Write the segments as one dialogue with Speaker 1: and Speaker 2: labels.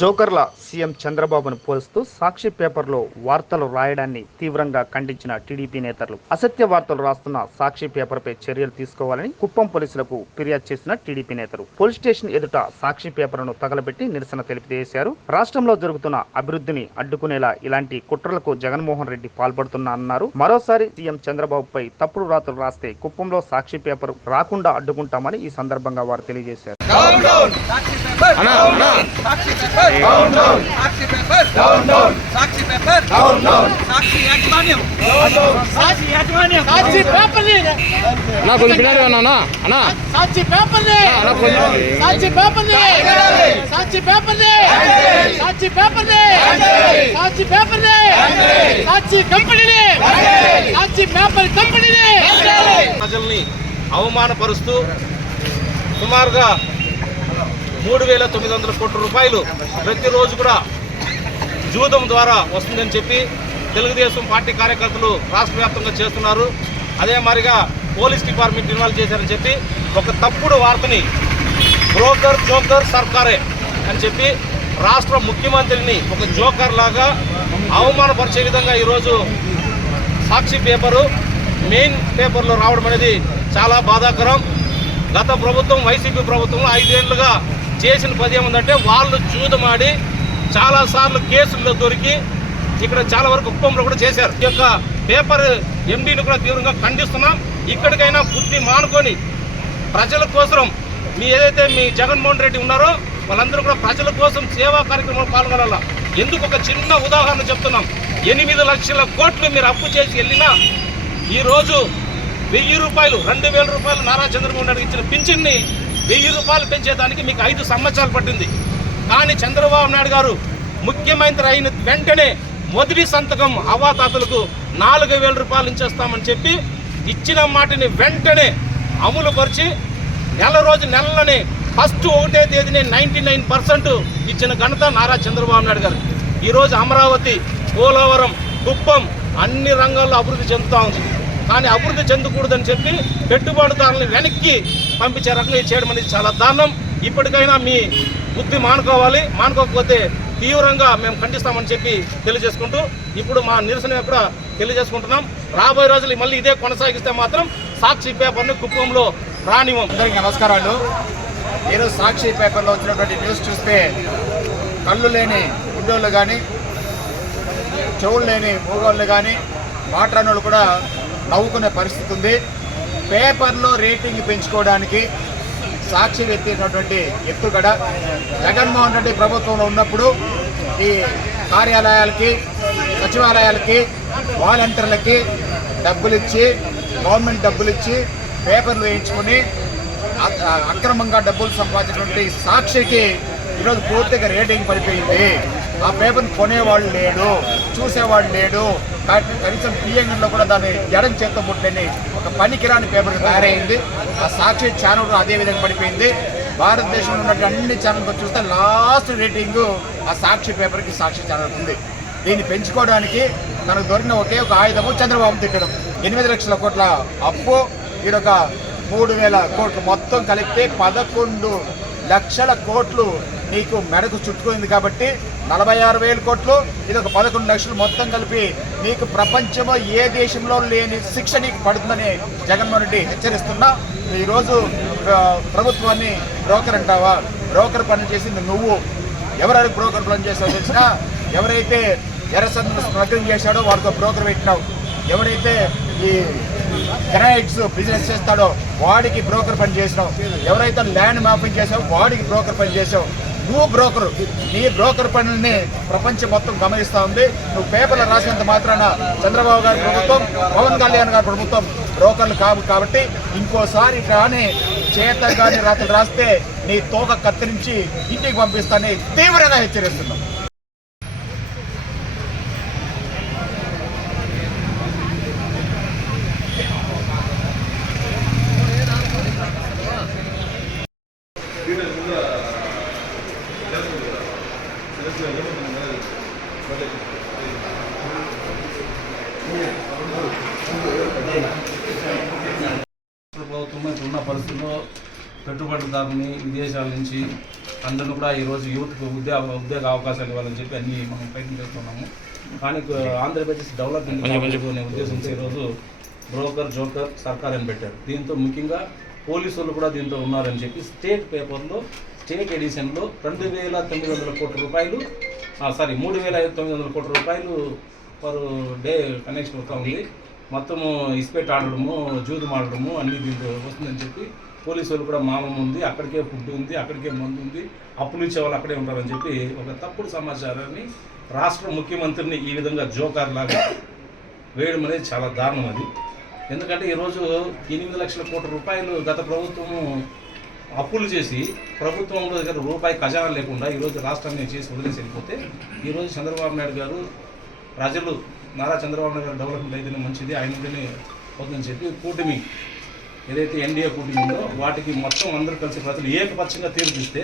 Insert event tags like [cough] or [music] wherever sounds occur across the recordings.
Speaker 1: జోకర్ల CM చంద్రబాబును పోలుస్తూ సాక్షి పేపర్లో వార్తలు రాయడాన్ని తీవ్రంగా ఖండించిన టీడీపీ నేతలు అసత్య వార్తలు రాస్తున్న సాక్షి పేపర్పై చర్యలు తీసుకోవాలని కుప్పం పోలీసులకు ఫిర్యాదు చేసిన టీడీపీ నేతలు. పోలీస్ స్టేషన్ ఎదుట సాక్షి పేపర్ను తగలబెట్టి నిరసన తెలిపితేశారు రాష్ట్రంలో జరుగుతున్న అభివృద్ధిని అడ్డుకునేలా ఇలాంటి కుట్రలకు జగన్మోహన్ రెడ్డి పాల్పడుతున్నా అన్నారు. మరోసారి సీఎం చంద్రబాబుపై తప్పుడు రాతలు రాస్తే కుప్పంలో సాక్షి పేపర్ రాకుండా అడ్డుకుంటామని ఈ సందర్భంగా వారు తెలియజేశారు.
Speaker 2: Sakshi paper Sakshi paper down down Sakshi paper down down Sakshi paper down down Sakshi యాజమాన్యం సాక్షి యాజమాన్యం
Speaker 3: సాక్షి పేపర్ని
Speaker 4: అన్నా కొంచెం పిன்னாడి అన్నా అన్నా.
Speaker 3: సాక్షి పేపర్ని
Speaker 4: అన్నా కొంచెం
Speaker 3: సాక్షి పేపర్ని సాక్షి పేపర్ని సాక్షి పేపర్ని సాక్షి పేపర్ని సాక్షి సాక్షి పేపర్
Speaker 5: ప్రజల్ని అవమానపరుస్తూ సుమారుగా మూడు వేల తొమ్మిది వందల కోట్ల రూపాయలు ప్రతిరోజు కూడా జూదం ద్వారా వస్తుందని చెప్పి తెలుగుదేశం పార్టీ కార్యకర్తలు రాష్ట్ర వ్యాప్తంగా చేస్తున్నారు. అదే మాదిరిగా పోలీస్ డిపార్ట్మెంట్ ఇన్వాల్వ్ చేశారని చెప్పి ఒక తప్పుడు వార్తని బ్రోకర్ జోకర్ సర్కారే అని చెప్పి రాష్ట్ర ముఖ్యమంత్రిని ఒక జోకర్ లాగా అవమానపరిచే విధంగా ఈరోజు సాక్షి పేపరు మెయిన్ పేపర్లో రావడం అనేది చాలా బాధాకరం. గత ప్రభుత్వం వైసీపీ ప్రభుత్వంలో ఐదేళ్ళుగా చేసిన పది ఏముందంటే వాళ్ళు జూదమాడి చాలాసార్లు కేసుల్లో దొరికి ఇక్కడ చాలా వరకు కుప్పంలో కూడా చేశారు. ఈ యొక్క పేపర్ ఎండీని కూడా తీవ్రంగా ఖండిస్తున్నాం. ఇక్కడికైనా బుద్ధి మానుకొని ప్రజల కోసం మీ ఏదైతే మీ జగన్మోహన్ రెడ్డి ఉన్నారో వాళ్ళందరూ కూడా ప్రజల కోసం సేవా కార్యక్రమంలో పాల్గొనాల? ఎందుకు ఒక చిన్న ఉదాహరణ చెప్తున్నాం. ఎనిమిది లక్షల కోట్లు మీరు అప్పు చేసి వెళ్ళినా ఈరోజు వెయ్యి రూపాయలు రెండు వేల రూపాయలు నారా చంద్రబాబు నాయుడు ఇచ్చిన పింఛన్ని వెయ్యి రూపాయలు పెంచేదానికి మీకు ఐదు సంవత్సరాలు పట్టింది. కానీ చంద్రబాబు నాయుడు గారు ముఖ్యమంత్రి అయిన వెంటనే మొదటి సంతకం అవాతాతలకు నాలుగు వేల రూపాయలు ఇచ్చేస్తామని చెప్పి ఇచ్చిన మాటని వెంటనే అమలు పరిచి నెల రోజు నెలలోనే ఫస్ట్ ఒకటే తేదీనే నైంటీ నైన్ పర్సెంట్ ఇచ్చిన ఘనత నారా చంద్రబాబు నాయుడు గారు. ఈరోజు అమరావతి పోలవరం కుప్పం అన్ని రంగాల్లో అభివృద్ధి చెందుతూ ఉంది. కానీ అభివృద్ధి చెందకూడదని చెప్పి పెట్టుబడిదారులను వెనక్కి పంపించే రకంగా చేయడం అనేది చాలా దారుణం. ఇప్పటికైనా మీ బుద్ధి మానుకోవాలి. మానుకోకపోతే తీవ్రంగా మేము ఖండిస్తామని చెప్పి తెలియజేసుకుంటూ ఇప్పుడు మా నిరసన కూడా తెలియజేసుకుంటున్నాం. రాబోయే రోజులు మళ్ళీ ఇదే కొనసాగిస్తే మాత్రం సాక్షి పేపర్ని కుప్పంలో రానివ్వం.
Speaker 6: అందరికీ నమస్కారాలు. ఈరోజు సాక్షి పేపర్లో వచ్చినటువంటి న్యూస్ చూస్తే కళ్ళు లేని గుడ్డోళ్ళు కానీ చెవులు లేని మూగోళ్ళు కానీ మాట్లాడినోళ్ళు కూడా నవ్వుకునే పరిస్థితి ఉంది. పేపర్లో రేటింగ్ పెంచుకోవడానికి సాక్షి ఎత్తినటువంటి ఎత్తుగడ జగన్మోహన్ రెడ్డి ప్రభుత్వంలో ఉన్నప్పుడు ఈ కార్యాలయాలకి సచివాలయాలకి వాలంటీర్లకి డబ్బులు ఇచ్చి గవర్నమెంట్ డబ్బులు ఇచ్చి పేపర్లు వేయించుకొని అక్రమంగా డబ్బులు సంపాదించినటువంటి సాక్షికి ఈరోజు పూర్తిగా రేటింగ్ పడిపోయింది. ఆ పేపర్ని కొనేవాడు లేడు చూసేవాడు లేడు. కనీసం పిఎంలో కూడా దాన్ని ఎడం చేత్తో ముట్టని ఒక పనికిరాని పేపర్ తయారైంది. ఆ సాక్షి ఛానల్ అదే విధంగా పడిపోయింది. భారతదేశంలో ఉన్నటువంటి అన్ని ఛానల్తో చూస్తే లాస్ట్ రేటింగ్ ఆ సాక్షి పేపర్కి సాక్షి ఛానల్ ఉంది. దీన్ని పెంచుకోవడానికి మనకు దొరికిన ఒకే ఒక ఆయుధము చంద్రబాబు తిట్టడం. ఎనిమిది లక్షల కోట్ల అప్పు ఈడొక మూడు వేల కోట్లు మొత్తం కలిపితే పదకొండు లక్షల కోట్లు నీకు మెడకు చుట్టుకుంది కాబట్టి నలభై ఆరు వేల కోట్లు ఇది ఒక పదకొండు లక్షలు మొత్తం కలిపి నీకు ప్రపంచంలో ఏ దేశంలో లేని శిక్ష నీకు పడుతుందని జగన్మోహన్ రెడ్డి హెచ్చరిస్తున్నా. ఈరోజు ప్రభుత్వాన్ని బ్రోకర్ అంటావా? బ్రోకర్ పని చేసింది నువ్వు. ఎవరెవరు బ్రోకర్ పని చేసావు తెలిసినా ఎవరైతే ఎర్రసందును స్మగ్లింగ్ చేశాడో వాడితో బ్రోకర్ పెట్టినావు. ఎవరైతే ఈ గ్రానైట్స్ బిజినెస్ చేస్తాడో వాడికి బ్రోకర్ పని చేసినావు. ఎవరైతే ల్యాండ్ మ్యాపింగ్ చేసావో వాడికి బ్రోకర్ పని చేసావు నువ్వు బ్రోకర్. నీ బ్రోకర్ పనుల్ని ప్రపంచం మొత్తం గమనిస్తూ ఉంది. నువ్వు పేపర్లో రాసినంత మాత్రాన చంద్రబాబు గారి ప్రభుత్వం పవన్ కళ్యాణ్ గారి ప్రభుత్వం బ్రోకర్లు కావు కాబట్టి ఇంకోసారి కానీ చేత కానీ రాత్రి రాస్తే నీ తోక కత్తిరించి ఇంటికి పంపిస్తానని తీవ్రంగా హెచ్చరిస్తున్నాం.
Speaker 5: ప్రభుత్వం ఉన్న పరిస్థితుల్లో పెట్టుబడిదారుని విదేశాల నుంచి అందరిని కూడా ఈరోజు యూత్కు ఉద్యోగ ఉద్యోగ అవకాశాలు ఇవ్వాలని చెప్పి అన్ని మనం ప్రయత్నం చేస్తున్నాము. కానీ ఆంధ్రప్రదేశ్ డెవలప్మెంట్ అనే ఉద్దేశంతో ఈరోజు బ్రోకర్ జోకర్ సర్కార్ అని పెట్టారు. దీంతో ముఖ్యంగా పోలీసు వాళ్ళు కూడా దీంతో ఉన్నారని చెప్పి స్టేట్ పేపర్లో స్టేట్ ఎడిషన్లో రెండు వేల తొమ్మిది వందల కోట్ల రూపాయలు సారీ మూడు వేల తొమ్మిది వందల కోట్ల రూపాయలు పర్ డే కనెక్షన్ అవుతా ఉంది. మొత్తము ఇస్పేట్ ఆడడము జూదం ఆడడము అన్ని దీంట్లో వస్తుందని చెప్పి పోలీసు వాళ్ళు కూడా మామం ఉంది అక్కడికే ఫుడ్ ఉంది అక్కడికే మందు ఉంది అప్పులు ఇచ్చే వాళ్ళు అక్కడే ఉంటారని చెప్పి ఒక తప్పుడు సమాచారాన్ని రాష్ట్ర ముఖ్యమంత్రిని ఈ విధంగా జోకర్ లాగా వేయడం అనేది చాలా దారుణం అది. ఎందుకంటే ఈరోజు ఎనిమిది లక్షల కోట్ల రూపాయలు గత ప్రభుత్వము అప్పులు చేసి ప్రభుత్వంలో దగ్గర రూపాయి ఖజానా లేకుండా ఈరోజు రాష్ట్రాన్ని చేసి వదిలేసి వెళ్ళిపోతే ఈరోజు చంద్రబాబు నాయుడు గారు ప్రజలు నారా చంద్రబాబు నాయుడు గారు డెవలప్మెంట్ అయితేనే మంచిది ఆయన అవుతుందని చెప్పి కూటమి ఏదైతే ఎన్డీఏ కూటమి ఉందో వాటికి మొత్తం అందరూ కలిసి ప్రజలు ఏకపక్షంగా తీర్పిస్తే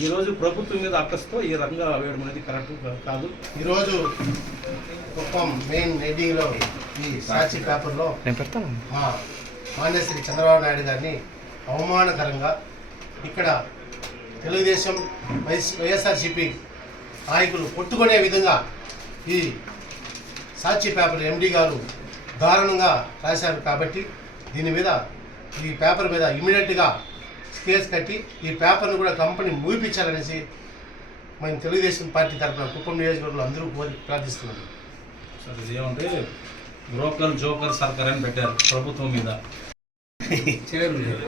Speaker 5: ఈరోజు ప్రభుత్వం మీద అక్కస్తో ఈ రంగా వేయడం అనేది కరెక్ట్ కాదు.
Speaker 7: ఈరోజు కుప్పం మెయిన్ హెడ్డింగ్లో ఈ సాక్షి పేపర్లో మా మాన్యశ్రీ చంద్రబాబు నాయుడు గారిని అవమానకరంగా ఇక్కడ తెలుగుదేశం వైఎస్ వైఎస్ఆర్సిపి నాయకులు కొట్టుకునే విధంగా ఈ సాక్షి పేపర్ ఎండి గారు దారుణంగా రాశారు కాబట్టి దీని మీద ఈ పేపర్ మీద ఇమీడియట్గా కేసు కట్టి ఈ పేపర్ను కూడా కంపెనీ మూపించాలనేసి మేము తెలుగుదేశం పార్టీ తరఫున కుప్పం నియోజకవర్గంలో అందరూ కోరి ప్రార్థిస్తున్నాం
Speaker 5: సార్ ఇది ఏమంటే బ్రోకర్ జోకర్ సర్కార్ అని పెట్టారు ప్రభుత్వం మీద. [laughs]